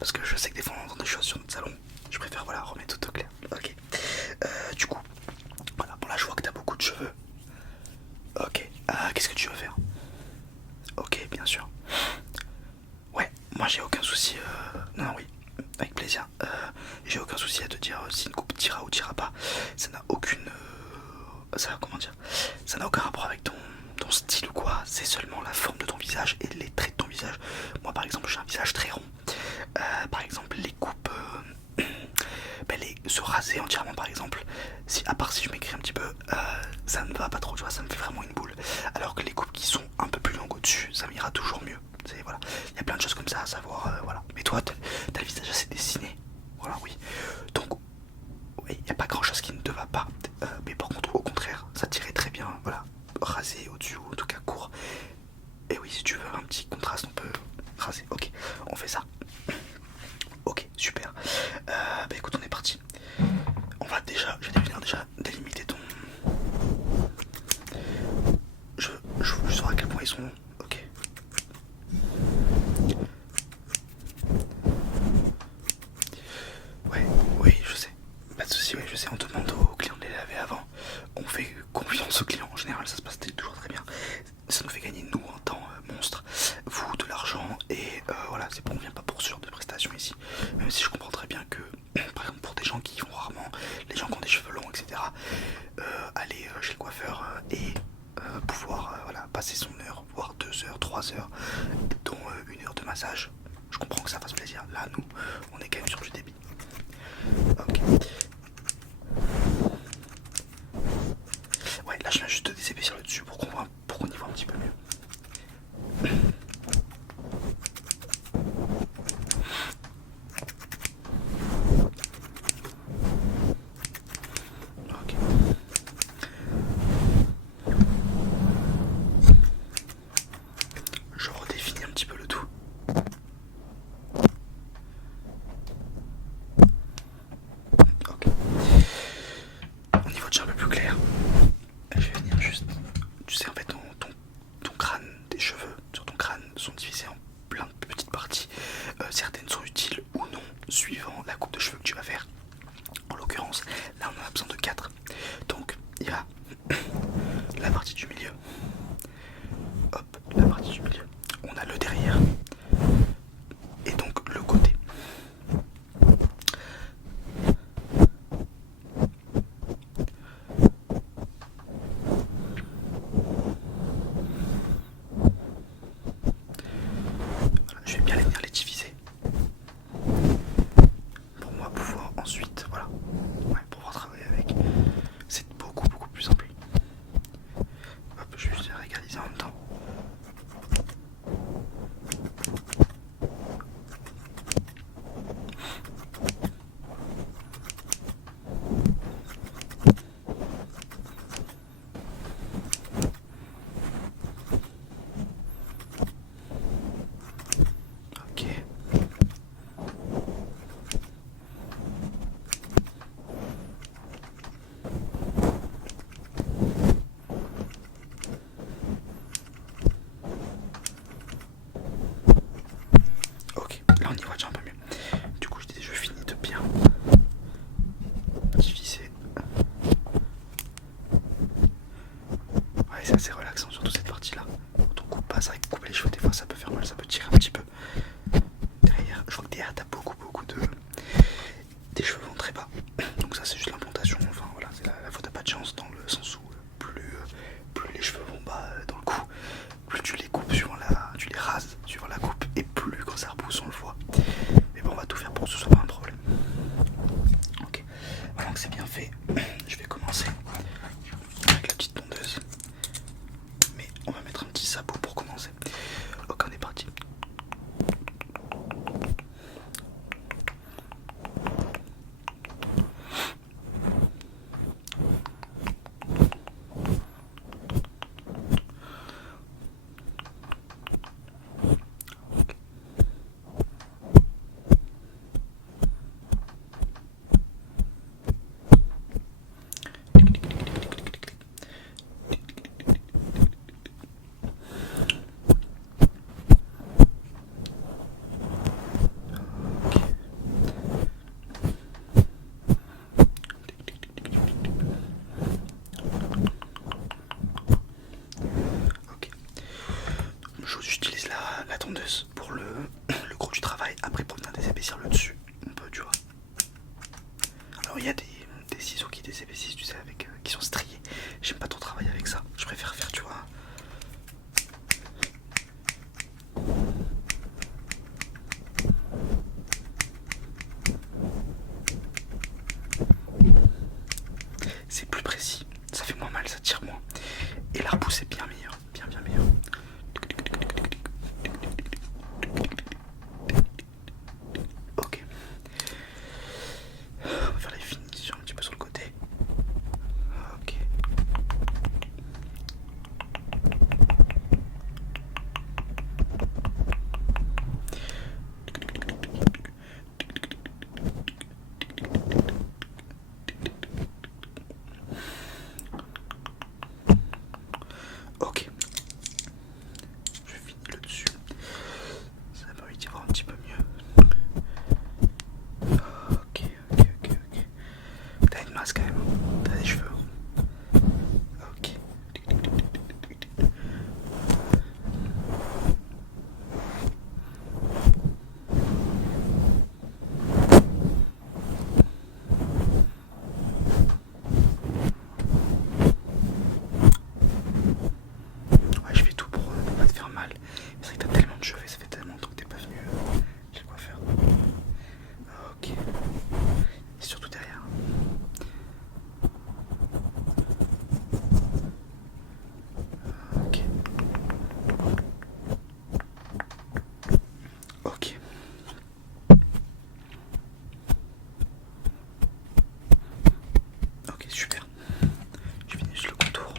Parce que je sais que des fois on entend des choses sur notre salon. Je préfère voilà remettre tout au clair. Ok. Du coup, voilà, bon là je vois que t'as beaucoup de cheveux. Ok. Qu'est-ce que tu veux faire? Ok, bien sûr. Ouais, moi j'ai aucun souci. Non, non, oui, avec plaisir. J'ai aucun souci à te dire si une coupe tira ou tira pas. Ça n'a aucune. Ça, comment dire? Ça n'a aucun rapport avec ton style ou quoi. C'est seulement la forme de ton visage et les traits de ton visage. Moi par exemple, j'ai un visage très rond. Par exemple, les coupes. Se raser entièrement par exemple, si, à part si je m'écris un petit peu, ça ne va pas trop, tu vois, ça me fait vraiment une boule. Alors que les coupes qui sont un peu plus longues au-dessus, ça m'ira toujours mieux. Voilà. Il y a plein de choses comme ça à savoir, voilà. Mais toi, t'as le visage assez dessiné, voilà, oui. Donc, oui, il n'y a pas grand chose qui ne te va pas. Mais par contre, au contraire, ça tirait très bien, voilà. Rasé au-dessus, ou en tout cas court. Et oui, si tu veux un petit contraste, on peut raser. Ok, on fait ça. Ok, super. Bah écoute, on est parti. Je vais venir déjà délimiter ton. Je veux juste voir à quel point ils sont longs. Ok. Ouais, oui, je sais. Pas de soucis, oui, je sais. On demande aux clients de les laver avant. On fait confiance aux clients. En général, ça se passe toujours très bien. Ça nous fait gagner, nous, un temps monstre. Vous, de l'argent. Et voilà, c'est bon, on vient pas pour ce genre de prestations ici. Même si je comprends très bien que, par exemple, pour des gens qui vont rarement, les gens qui ont des cheveux longs, etc., aller chez le coiffeur et pouvoir voilà, passer son heure, voire 2 heures, 3 heures, dont 1 heure de massage. Je comprends que ça fasse plaisir. Là, nous, on est quand même sur du débit. Ok. Ouais, là, je viens juste de désépaissir le dessus pour qu'on y voit un petit peu mieux. Ok. Je redéfinis un petit peu le tout. Ok. Au niveau de un peu plus clair, je vais venir juste. Tu sais, en fait, ton crâne, tes cheveux sur ton crâne sont divisés en plein de petites parties. Certaines sont utiles ou non, suivant la coupe de cheveux que tu vas faire. En l'occurrence, là on en a besoin de 4. Donc il y a la partie du milieu. Hop, la partie du milieu. On a le derrière. Et donc le côté. Voilà, je vais bien venir les diviser. Pour moi pouvoir ensuite, voilà, ouais, pouvoir travailler avec. C'est beaucoup plus simple. Hop, je vais juste réaliser en même temps. Ok. tondeuse pour le gros du travail. Après pour venir désépaissir le dessus, on peut, tu vois. Alors il y a des ciseaux qui désépaississent, tu sais, avec qui sont striés. J'aime pas trop travailler avec ça. Je préfère faire, tu vois. C'est plus précis, ça fait moins mal, ça tire moins. Et la repousse est bien meilleure, bien meilleure. Ok. On va faire les finitions un petit peu sur le côté. Ok. Ok. Je finis le dessus. Ça va permettre d'y voir un petit peu mieux. Ok. T'as une masse quand même. T'as des cheveux. Ok. Ouais, je fais tout pour pas te faire mal. Mais c'est vrai que t'as tellement de cheveux, ça fait tellement longtemps que t'es pas venu chez le coiffeur. Ok. Et surtout derrière. Ok. Ok. Ok, super. Je finis juste le contour.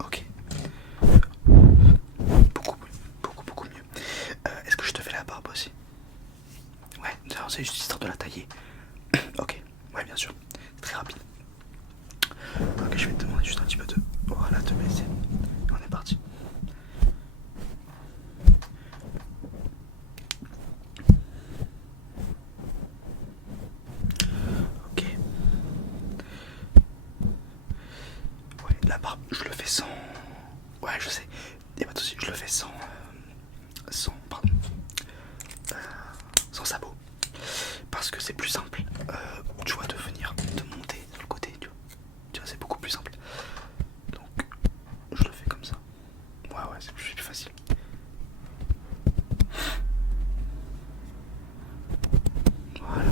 Ok. Beaucoup mieux. Est-ce que je te fais la barbe aussi? Ouais, c'est juste histoire de la tailler. Ok, ouais, bien sûr. C'est très rapide. Ok, je vais te demander juste un petit peu de. Voilà, de baisser. On est parti. Ok. Ouais, la barbe, je le fais sans. Ouais, je sais. Y'a pas de soucis, je le fais sans. Pardon. Sans sabot. Parce que c'est plus simple. Tu vois, de venir de monter sur le côté, tu vois, c'est beaucoup plus simple. Donc, je le fais comme ça. Ouais, c'est plus facile. Voilà.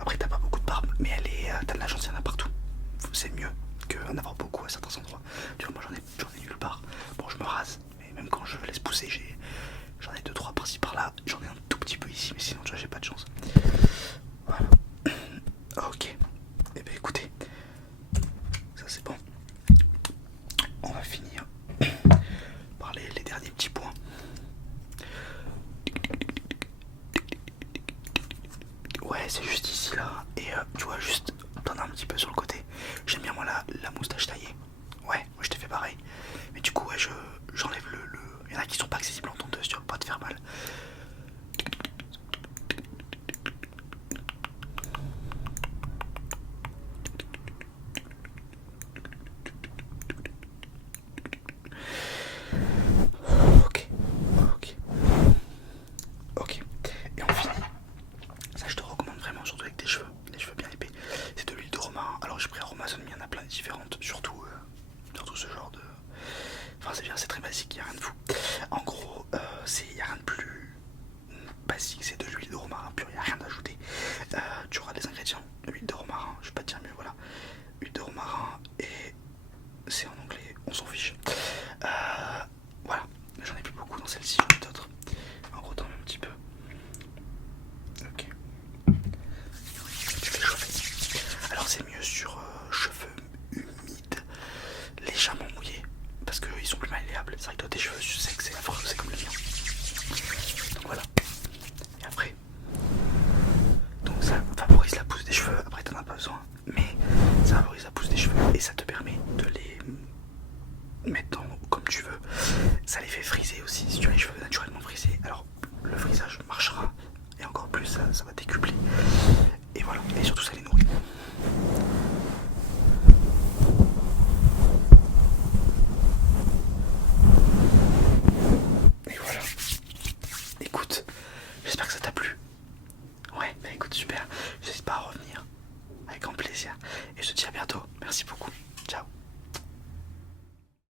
Après, t'as pas beaucoup de barbe, mais t'as de la gentillesse partout. C'est mieux qu'en avoir beaucoup à certains endroits. Tu vois, moi j'en ai nulle part. Bon, je me rase, mais même quand je laisse pousser, j'en ai 2-3 par-ci par-là. J'en ai un tout petit peu ici, mais sinon, tu vois, j'ai pas de chance. Voilà. Ok. Eh ben écoutez, ça c'est bon. On va finir par les derniers petits points. Ouais, c'est juste ici là. Et tu vois, juste t'en as un petit peu sur le côté. J'aime bien moi la moustache taillée. Ouais, moi je t'ai fait pareil. Mais du coup, ouais, j'enlève le. Il y en a qui sont pas accessibles en tondeuse, tu vas pas te faire mal. Ok. Et on finit. Ça, je te recommande vraiment, surtout avec des cheveux bien épais. C'est de l'huile de romarin. Alors, j'ai pris Aromazone, mais il y en a plein de différentes. Surtout ce genre de. Enfin, c'est bien, c'est très basique, il n'y a rien de fou. En gros, il n'y a rien de plus basique, c'est de l'huile de romarin pure, il n'y a rien d'ajouté. Tu auras les ingrédients, l'huile de romarin, je vais pas te dire mieux, voilà. Huile de romarin et c'est en anglais, on s'en fiche. Voilà, j'en ai plus beaucoup dans celle-ci, j'en ai d'autres. En gros, t'en mets un petit peu. Ok. Tu fais chauffer. Alors c'est mieux sur cheveux humides, légèrement mouillés, parce qu'ils sont plus malléables. C'est vrai que toi tes cheveux, je sais que c'est affreux, c'est comme le mien. Donc voilà. Et après, donc ça favorise la pousse des cheveux. Après t'en as pas besoin, mais ça favorise la pousse des cheveux et ça te permet de les mettre comme tu veux. Ça les fait friser aussi. Si tu as les cheveux naturellement frisés, alors le frisage marchera et encore plus ça va décupler. Et voilà, et surtout ça les nourrit. Super, j'hésite pas à revenir. Avec grand plaisir. Et je te dis à bientôt. Merci beaucoup. Ciao.